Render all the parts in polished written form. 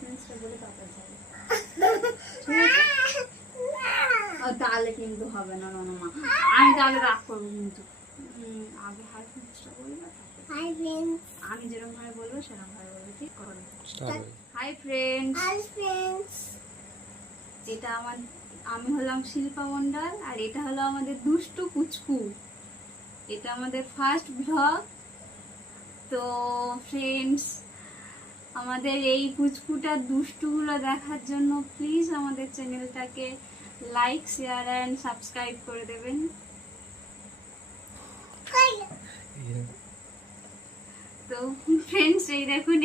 ফ্রেন্ডসটা বলে তারপর যাবে। তাহলে কিন্তু হবে না মা, আমি তাহলে রাগ করবো কিন্তু। আগে হাই ফ্রেন্ডসটা বলবো, হাই ফ্রেন্ডস আমি যেরকম ভাবে বলবো সেরকম ভাবে বলবো, ঠিক করো। High friends. Hi friends. এটা আমি হলাম শিল্পা মণ্ডল, আর এটা হলো আমাদের দুষ্টু পুচকু। এটা আমাদের ফার্স্ট ব্লগ। তো ফ্রেন্ডস, আমাদের এই পুচকুটার দুষ্টুগুলো দেখার জন্য প্লিজ আমাদের চ্যানেলটাকে লাইক, শেয়ার অ্যান্ড সাবস্ক্রাইব করে দেবেন। তো ফ্রেন্ডস, এই দেখুন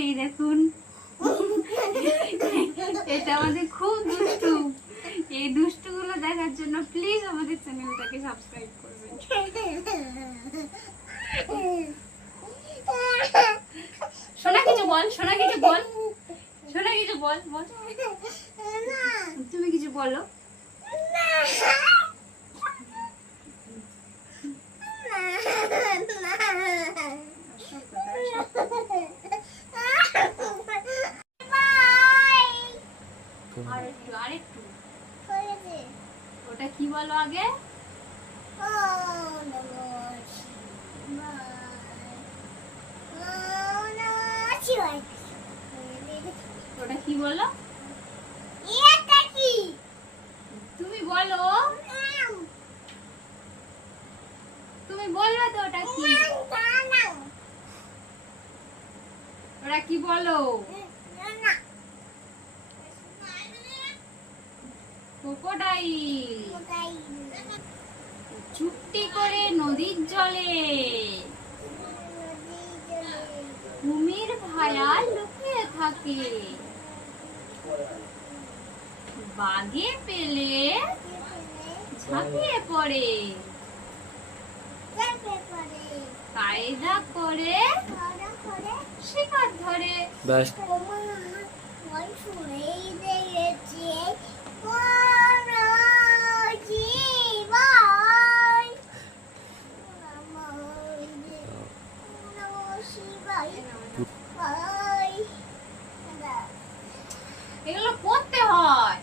এটা আমাদের খুব দুষ্টু। এই দুষ্টুগুলো দেখার জন্য প্লিজ আমাদের চ্যানেলটাকে সাবস্ক্রাইব করবেন। সোনা কিছু বল, সোনা কিছু বল, সোনা কিছু বল, বল তুমি কিছু বলো। আরেকটু ওটা কি বলো আগে? ওটা কি বলো? তুমি বলো, তুমি বলবে তো ওটা কি? ওটা কি বলো? ক্রোকোডাইল। চুপটি করে নদীর জলে কুমির ভায়া লুকিয়ে থাকে, বাগে পেলে ঝাঁপিয়ে পড়ে, কায়দা করে শিকার ধরে। এগুলো করতে হয়।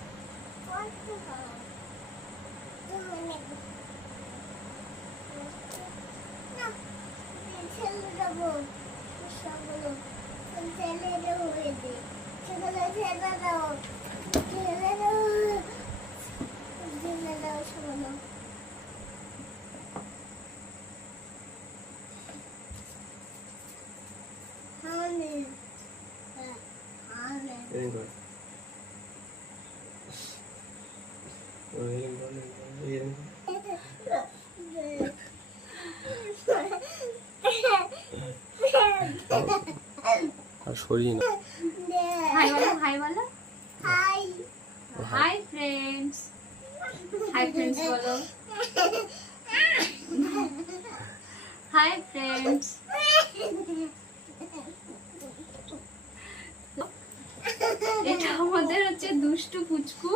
হাই বলো, হাই বলো, hi. Hi friends, hi friends বলো, হাই ফ্রেন্ডস। এটা আমাদের হচ্ছে দুষ্টু পুচকু।